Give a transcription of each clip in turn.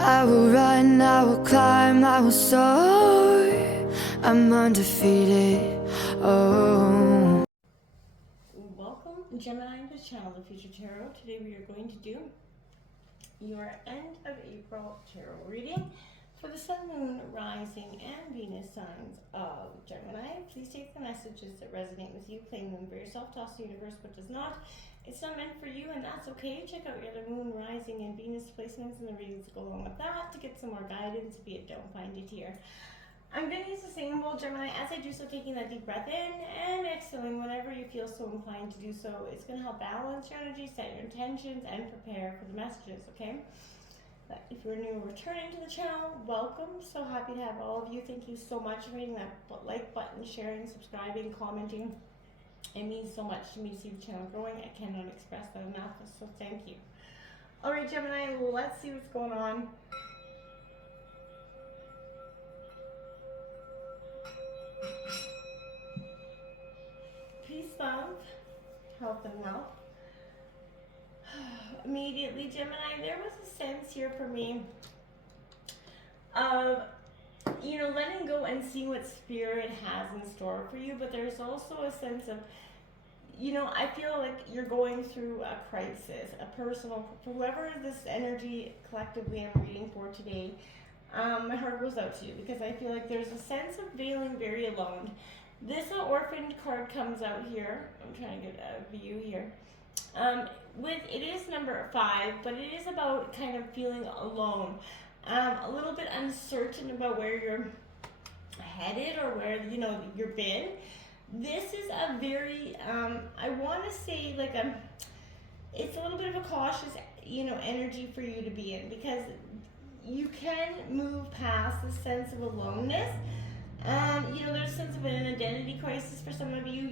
I will run, I will climb, I will soar. I'm undefeated. Oh. Welcome, Gemini, to the channel, The Future Tarot. Today we are going to do your end of April tarot reading for the Sun, Moon, Rising, and Venus signs of Gemini. Please take the messages that resonate with you, claim them for yourself, toss the universe what does not. It's not meant for you, and that's okay. Check out your other Moon, Rising, and Venus placements and the readings that go along with that to get some more guidance if you don't find it here. I'm going to use the same bowl, Gemini, as I do so, taking that deep breath in and exhaling whenever you feel so inclined to do so. It's going to help balance your energy, set your intentions, and prepare for the messages, okay? But if you're new or returning to the channel, welcome. So happy to have all of you. Thank you so much for hitting that like button, sharing, subscribing, commenting. It means so much to me to see the channel growing. I cannot express that enough, so thank you. All right, Gemini, let's see what's going on. Peace, love, health, and wealth. Immediately, Gemini, there was a sense here for me of, letting go and seeing what Spirit has in store for you, but there's also a sense of, I feel like you're going through a crisis, a personal, for whoever this energy collectively I'm reading for today, my heart goes out to you because I feel like there's a sense of feeling very alone. This orphaned card comes out here. I'm trying to get a view here. It is number 5, but it is about kind of feeling alone, a little bit uncertain about where you're headed or where you've been. This is a very I want to say like it's a little bit of a cautious energy for you to be in, because you can move past the sense of aloneness. There's a sense of an identity crisis for some of you,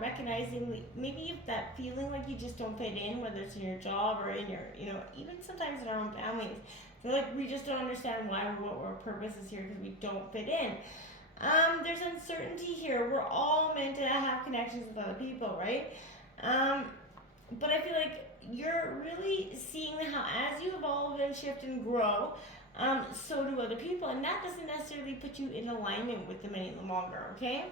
recognizing maybe that feeling like you just don't fit in, whether it's in your job or in your, even sometimes in our own families. Feel like we just don't understand why or what our purpose is here because we don't fit in. There's uncertainty here. We're all meant to have connections with other people, right? But I feel like you're really seeing how as you evolve and shift and grow, so do other people, and that doesn't necessarily put you in alignment with them any longer, okay?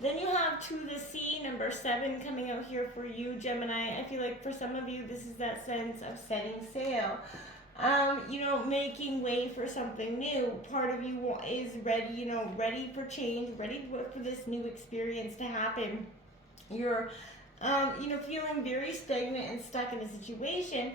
Then you have To the Sea, number 7, coming out here for you, Gemini. I feel like for some of you, this is that sense of setting sail. Making way for something new. Part of you is ready, ready for change, ready for this new experience to happen. You're, feeling very stagnant and stuck in a situation.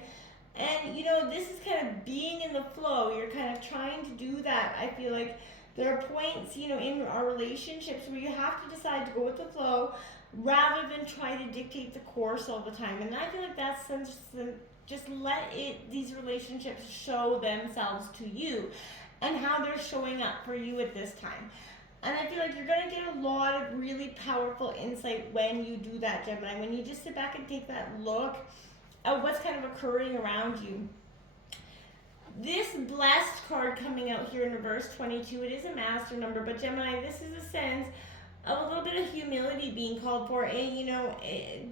And, this is kind of being in the flow. You're kind of trying to do that. I feel like there are points, in our relationships where you have to decide to go with the flow rather than try to dictate the course all the time. And I feel like that's just let these relationships show themselves to you and how they're showing up for you at this time. And I feel like you're going to get a lot of really powerful insight when you do that, Gemini, when you just sit back and take that look at what's kind of occurring around you. This Blessed card coming out here in reverse, 22, it is a master number, but Gemini, this is a sense of a little bit of humility being called for.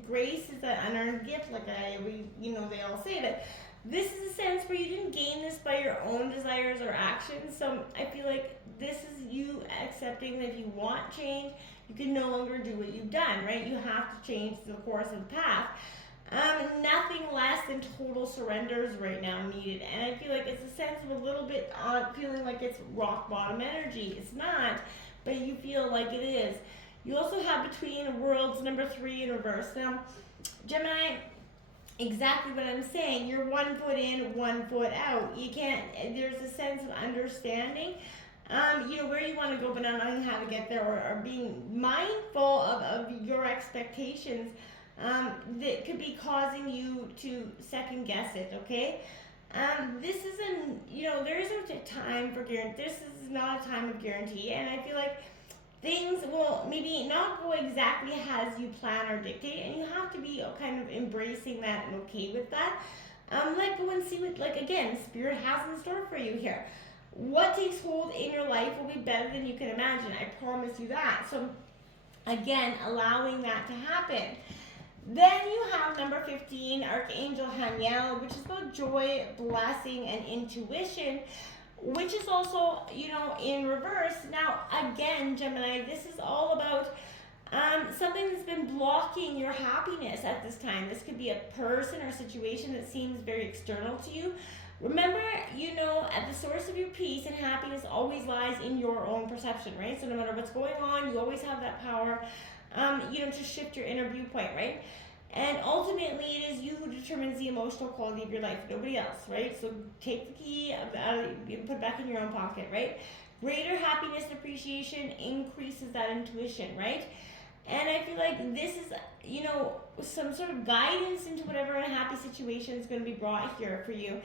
Grace is an unearned gift, like they all say that. This is a sense where you didn't gain this by your own desires or actions. So I feel like this is you accepting that if you want change, you can no longer do what you've done, right? You have to change the course of the path. Nothing less than total surrenders right now needed. And I feel like it's a sense of a little bit feeling like it's rock bottom energy. It's not, but you feel like it is. You also have Between Worlds, number 3 in reverse. Now, Gemini, exactly what I'm saying. You're 1 foot in, 1 foot out. You can't, there's a sense of understanding, where you want to go, but not knowing how to get there, or being mindful of your expectations. That could be causing you to second guess it, okay? This isn't, there isn't a time for guarantee. This is not a time of guarantee, and I feel like things will maybe not go exactly as you plan or dictate, and you have to be kind of embracing that and okay with that. Go and see what, again, Spirit has in store for you here. What takes hold in your life will be better than you can imagine. I promise you that. So, again, allowing that to happen. Then you have number 15, Archangel Haniel, which is about joy, blessing, and intuition, which is also, in reverse. Now, again, Gemini, this is all about something that's been blocking your happiness at this time. This could be a person or situation that seems very external to you. Remember, at the source of your peace and happiness always lies in your own perception, right? So no matter what's going on, you always have that power, to shift your inner viewpoint, right? And ultimately, it is you who determines the emotional quality of your life, nobody else, right? So take the key, put it back in your own pocket, right? Greater happiness and appreciation increases that intuition, right? And I feel like this is, some sort of guidance into whatever unhappy situation is going to be brought here for you.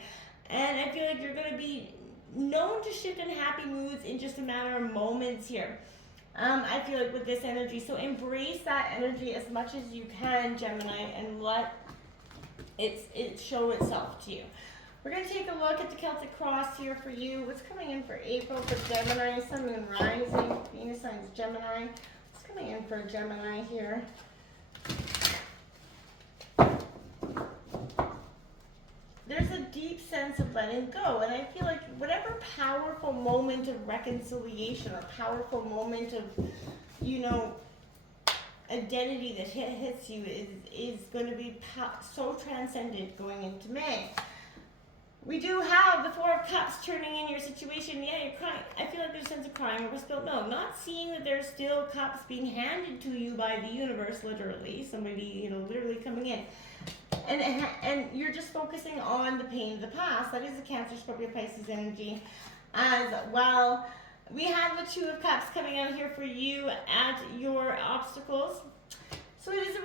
And I feel like you're going to be known to shift unhappy moods in just a matter of moments here. I feel like with this energy. So embrace that energy as much as you can, Gemini, and let it show itself to you. We're going to take a look at the Celtic Cross here for you. What's coming in for April for Gemini, Sun and Rising, Venus signs Gemini. What's coming in for Gemini here? There's a deep sense of letting go, and I feel like whatever powerful moment of reconciliation or powerful moment of, identity that hits you is going to be so transcendent going into May. We do have the Four of Cups turning in your situation. Yeah, you're crying. I feel like there's a sense of crying over spilled milk. Not seeing that there's still cups being handed to you by the universe, literally. Somebody, literally coming in. And you're just focusing on the pain of the past. That is the Cancer, Scorpio, Pisces energy as well. We have the Two of Cups coming out here for you at your obstacles. So it is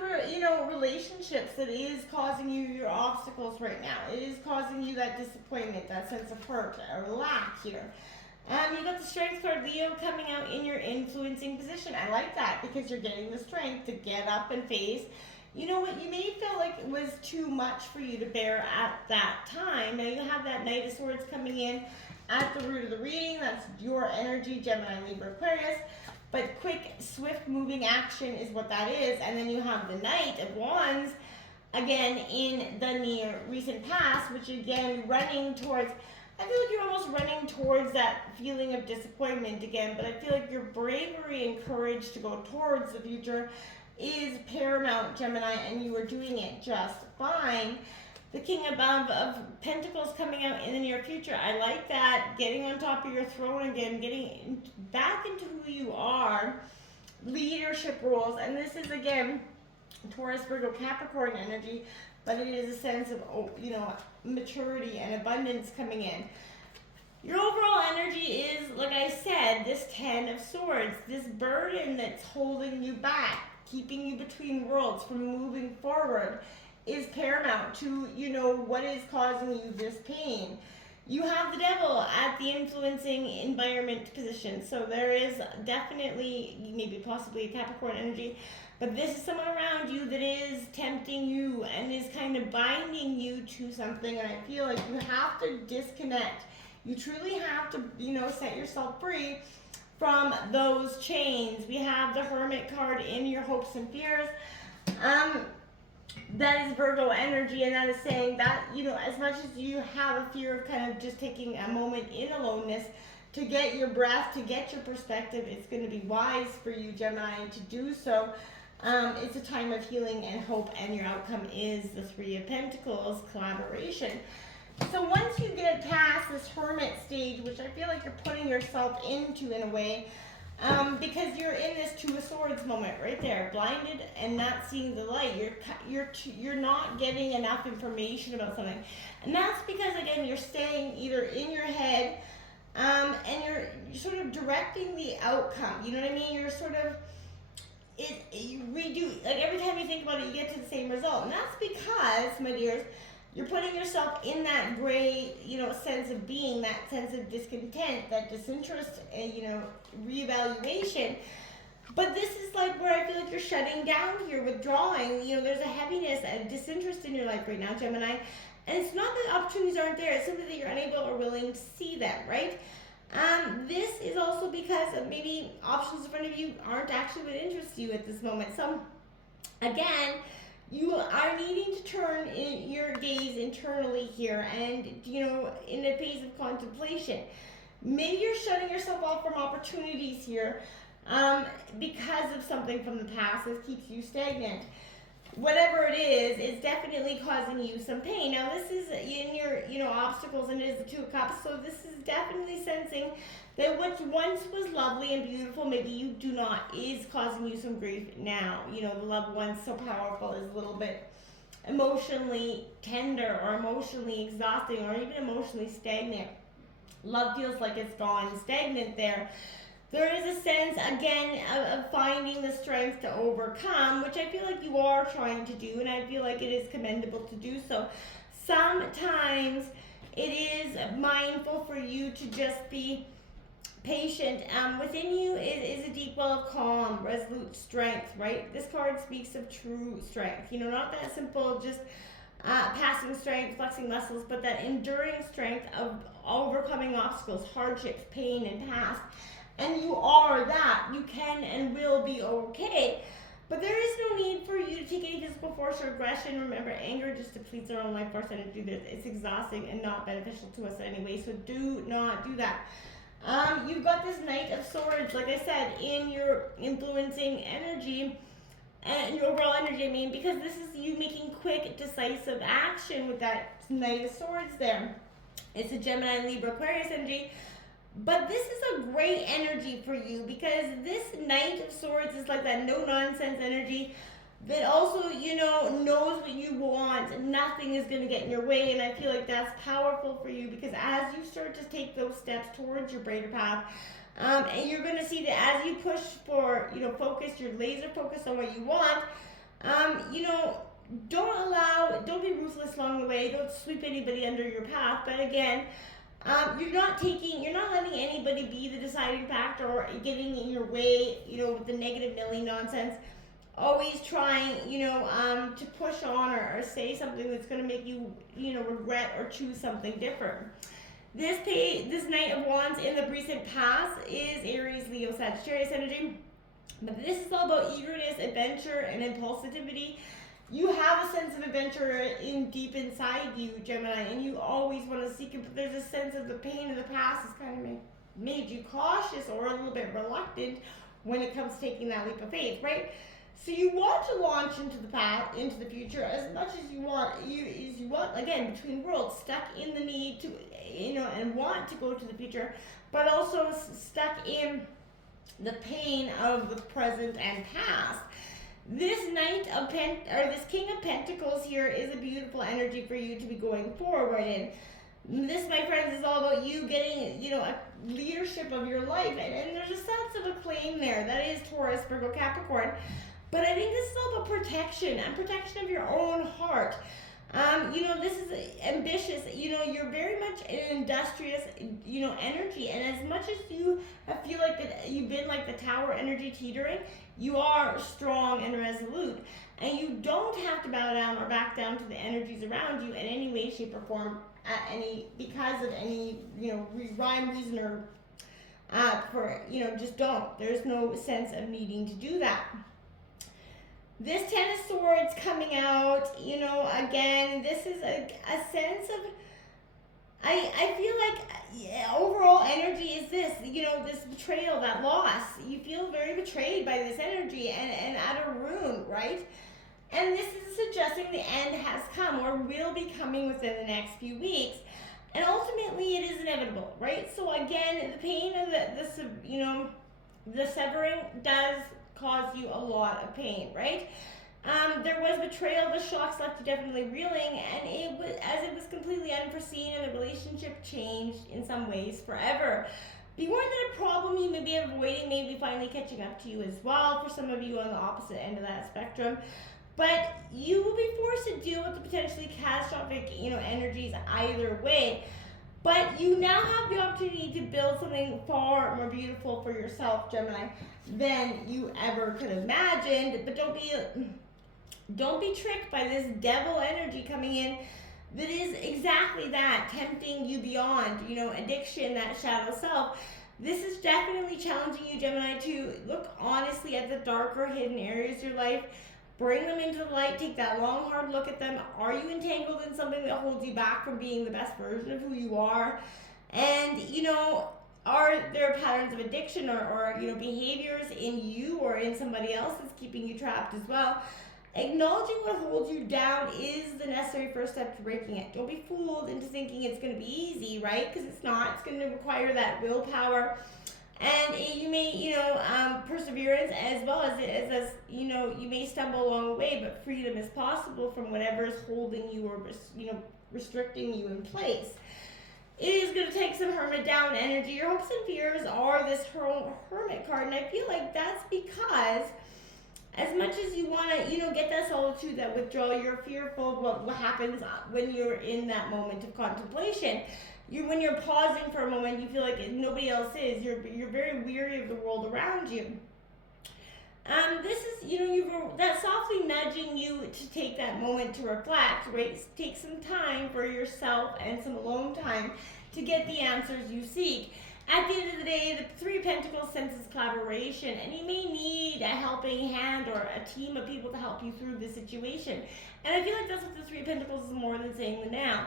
relationships that is causing you your obstacles right now. It is causing you that disappointment, that sense of hurt or lack here. You got the Strength card, Leo, coming out in your influencing position. I like that because you're getting the strength to get up and face. You know what you may feel like it was too much for you to bear at that time. Now you have that Knight of Swords coming in at the root of the reading. That's your energy, Gemini, Libra, Aquarius. But quick, swift moving action is what that is. And then you have the Knight of Wands, again, in the near recent past, which again, running towards, I feel like you're almost running towards that feeling of disappointment again, but I feel like your bravery and courage to go towards the future is paramount, Gemini, and you are doing it just fine. The King above of Pentacles coming out in the near future. I like that. Getting on top of your throne again, getting back into who you are. Leadership roles. And this is, again, Taurus, Virgo, Capricorn energy, but it is a sense of, maturity and abundance coming in. Your overall energy is, like I said, this Ten of Swords, this burden that's holding you back, keeping you between worlds from moving forward, is paramount to, what is causing you this pain. You have the Devil at the influencing environment position. So there is definitely, maybe possibly a Capricorn energy, but this is someone around you that is tempting you and is kind of binding you to something. And I feel like you have to disconnect. You truly have to, set yourself free from those chains. We have the Hermit card in your hopes and fears. That is Virgo energy, and that is saying that, as much as you have a fear of kind of just taking a moment in aloneness to get your breath, to get your perspective, it's going to be wise for you, Gemini, to do so. It's a time of healing and hope, and your outcome is the Three of Pentacles, collaboration. So once you get past this Hermit stage, which I feel like you're putting yourself into in a way, because you're in this Two of Swords moment right there, blinded and not seeing the light. You're not getting enough information about something, and that's because, again, you're staying either in your head, and you're sort of directing the outcome. You know what I mean? You're sort of you redo, like every time you think about it, you get to the same result, and that's because, my dears, you're putting yourself in that gray, sense of being, that sense of discontent, that disinterest, reevaluation. But this is like where I feel like you're shutting down here, withdrawing. There's a heaviness, a disinterest in your life right now, Gemini. And it's not that opportunities aren't there. It's simply that you're unable or willing to see them, right? This is also because maybe options in front of you aren't actually what interests you at this moment. So, again, You are needing to turn your gaze internally here and, in a phase of contemplation. Maybe you're shutting yourself off from opportunities here because of something from the past that keeps you stagnant. Whatever it is, it's definitely causing you some pain. Now, this is in your, obstacles, and it is the Two of Cups, so this is definitely sensing that what once was lovely and beautiful, maybe you do not, is causing you some grief now. The loved one, so powerful, is a little bit emotionally tender or emotionally exhausting or even emotionally stagnant. Love feels like it's gone stagnant there. There is a sense, again, of finding the strength to overcome, which I feel like you are trying to do, and I feel like it is commendable to do so. Sometimes it is mindful for you to just be patient. Within you is a deep well of calm, resolute strength, right? This card speaks of true strength. Not that simple, just passing strength, flexing muscles, but that enduring strength of overcoming obstacles, hardships, pain, and past. And you are that. You can and will be okay. But there is no need for you to take any physical force or aggression. Remember, anger just depletes our own life force energy. It's exhausting and not beneficial to us anyway. So do not do that. You've got this Knight of Swords, like I said, in your influencing energy and your overall energy, because this is you making quick, decisive action with that Knight of Swords there. It's a Gemini, Libra, Aquarius energy. But this is a great energy for you because this Knight of Swords is like that no-nonsense energy that also, knows what you want. Nothing is going to get in your way, and I feel like that's powerful for you because as you start to take those steps towards your brighter path, and you're going to see that as you push for, focus, you're laser focused on what you want, don't be ruthless along the way, don't sweep anybody under your path, but again, you're not letting anybody be the deciding factor or getting in your way, with the negative Nelly nonsense. Always trying, to push on or say something that's going to make you, regret or choose something different. This Knight of Wands in the recent past is Aries, Leo, Sagittarius energy. But this is all about eagerness, adventure, and impulsivity. You have a sense of adventure deep inside you, Gemini, and you always want to seek it, but there's a sense of the pain of the past has kind of made you cautious or a little bit reluctant when it comes to taking that leap of faith, right? So you want to launch into the future as much as you want, again, between worlds, stuck in the need to, and want to go to the future, but also stuck in the pain of the present and past. This this King of Pentacles here is a beautiful energy for you to be going forward in. This, my friends, is all about you getting, a leadership of your life, and there's a sense of acclaim there. That is Taurus, Virgo, Capricorn. But I think this is all about protection and protection of your own heart. This is ambitious. You're very much an industrious, energy. And as much as you feel like that you've been like the Tower energy teetering, you are strong and resolute. And you don't have to bow down or back down to the energies around you in any way, shape, or form because of any, rhyme, reason, or just don't. There's no sense of needing to do that. This Ten of Swords coming out, again, this is a sense of, I feel like overall energy is this, this betrayal, that loss. You feel very betrayed by this energy and out of room, right? And this is suggesting the end has come or will be coming within the next few weeks. And ultimately it is inevitable, right? So again, the pain of the severing does cause you a lot of pain, right? There was betrayal, the shocks left you definitely reeling, and it was completely unforeseen, and the relationship changed in some ways forever. Be warned that a problem you may be avoiding may be finally catching up to you as well, for some of you on the opposite end of that spectrum. But you will be forced to deal with the potentially catastrophic, energies either way. But you now have the opportunity to build something far more beautiful for yourself, Gemini, than you ever could have imagined. But don't be tricked by this devil energy coming in that is exactly that, tempting you beyond, addiction, that shadow self. This is definitely challenging you, Gemini, to look honestly at the darker hidden areas of your life, Bring them into the light. Take that long, hard look at them. Are you entangled in something that holds you back from being the best version of who you are? And, are there patterns of addiction or behaviors in you or in somebody else that's keeping you trapped as well? Acknowledging what holds you down is the necessary first step to breaking it. Don't be fooled into thinking it's going to be easy, right? Because it's not. It's going to require that willpower. And you may, perseverance, as well as you may stumble along the way, but freedom is possible from whatever is holding you or, restricting you in place. It is going to take some hermit down energy. Your hopes and fears are this hermit card, and I feel like that's because as much as you want to, get that solitude, that withdrawal, you're fearful of what happens when you're in that moment of contemplation. When you're pausing for a moment, you feel like nobody else is. You're very weary of the world around you. This is, that's softly nudging you to take that moment to reflect, right? Take some time for yourself and some alone time to get the answers you seek. At the end of the day, the Three of Pentacles senses collaboration, and you may need a helping hand or a team of people to help you through the situation. And I feel like that's what the Three of Pentacles is more than saying the now.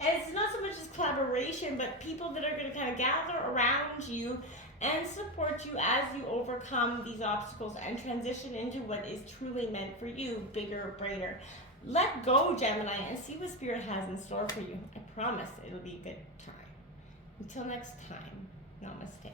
And it's not so much as collaboration, but people that are going to kind of gather around you and support you as you overcome these obstacles and transition into what is truly meant for you, bigger, brighter. Let go, Gemini, and see what Spirit has in store for you. I promise it'll be a good time. Until next time, namaste.